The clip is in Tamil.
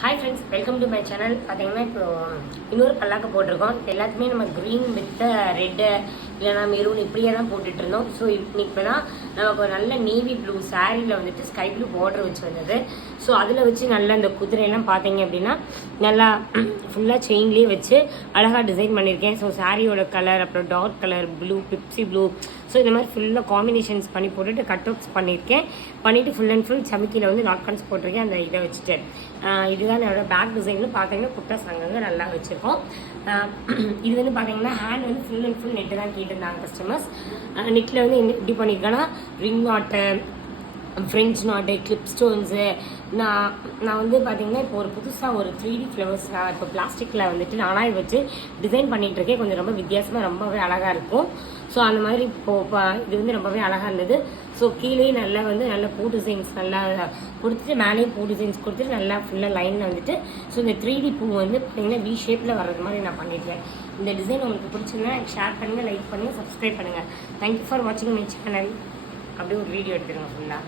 Hi friends, welcome to my channel. பார்த்தீங்கன்னா இப்போ இன்னொரு பல்லாக்க போட்டிருக்கோம். எல்லாத்துமே நம்ம க்ரீன் வித் ரெட்டு இல்லைனா மெரூன் இப்படியே தான் போட்டுட்டு இருந்தோம். ஸோ இப்போ தான் நமக்கு ஒரு நல்ல நேவி ப்ளூ சாரியில் வந்துட்டு ஸ்கை ப்ளூ பார்டர் வச்சு வந்தது. ஸோ அதில் வச்சு நல்லா இந்த குதிரையெல்லாம் பார்த்தீங்க அப்படின்னா நல்லா ஃபுல்லாக செயின்லேயே வச்சு அழகாக டிசைன் பண்ணியிருக்கேன். ஸோ சாரியோட கலர், அப்புறம் dark colour, blue, Pepsi blue, so இந்த மாதிரி ஃபுல்லாக காம்பினேஷன்ஸ் பண்ணி போட்டுட்டு கட் அவுட்ஸ் பண்ணியிருக்கேன். பண்ணிவிட்டு ஃபுல் அண்ட் ஃபுல் சமிக்கியில் வந்து நாட்கான்ஸ் போட்டிருக்கேன். அந்த இதை வச்சுட்டு இதுதான் என்னோட பேக் டிசைனில் பார்த்தீங்கன்னா குட்டா சங்கங்க நல்லா வச்சுருக்கோம். இது வந்து பார்த்தீங்கன்னா ஹேண்ட் வந்து ஃபுல் அண்ட் ஃபுல் நெட்டு தான் கேட்டிருந்தாங்க கஸ்டமர்ஸ். நெட்டில் வந்து எப்படி பண்ணியிருக்கேன்னா ரிங் நாட்டு, ஃப்ரெஞ்ச் நாட்டு, கிளிப் ஸ்டோன்ஸு. நான் வந்து பார்த்தீங்கன்னா இப்போ ஒரு புதுசாக ஒரு 3D ஃப்ளவர்ஸ் நான் இப்போ பிளாஸ்டிக்கில் வந்துட்டு நானாக வச்சு டிசைன் பண்ணிகிட்ருக்கேன். கொஞ்சம் ரொம்ப வித்தியாசமாக ரொம்பவே அழகாக இருக்கும். ஸோ அந்த மாதிரி இப்போது இது வந்து ரொம்பவே அழகாக இருந்தது. ஸோ கீழே நல்லா வந்து நல்ல பூ டிசைன்ஸ் நல்லா கொடுத்துட்டு மேலேயும் பூ டிசைன்ஸ் கொடுத்துட்டு நல்லா ஃபுல்லாக லைனில் வந்துட்டு ஸோ இந்த 3D பூ வந்து பார்த்தீங்கன்னா வி ஷேப்பில் வர்றது மாதிரி நான் பண்ணியிருக்கேன். இந்த டிசைன் உங்களுக்கு பிடிச்சிருந்தா ஷேர் பண்ணுங்கள், லைக் பண்ணுங்கள், சப்ஸ்கிரைப் பண்ணுங்கள். தேங்க்யூ ஃபார் வாட்சிங் மை சேனல். அப்படியே ஒரு வீடியோ எடுத்துருங்க ஃபுல்லாக.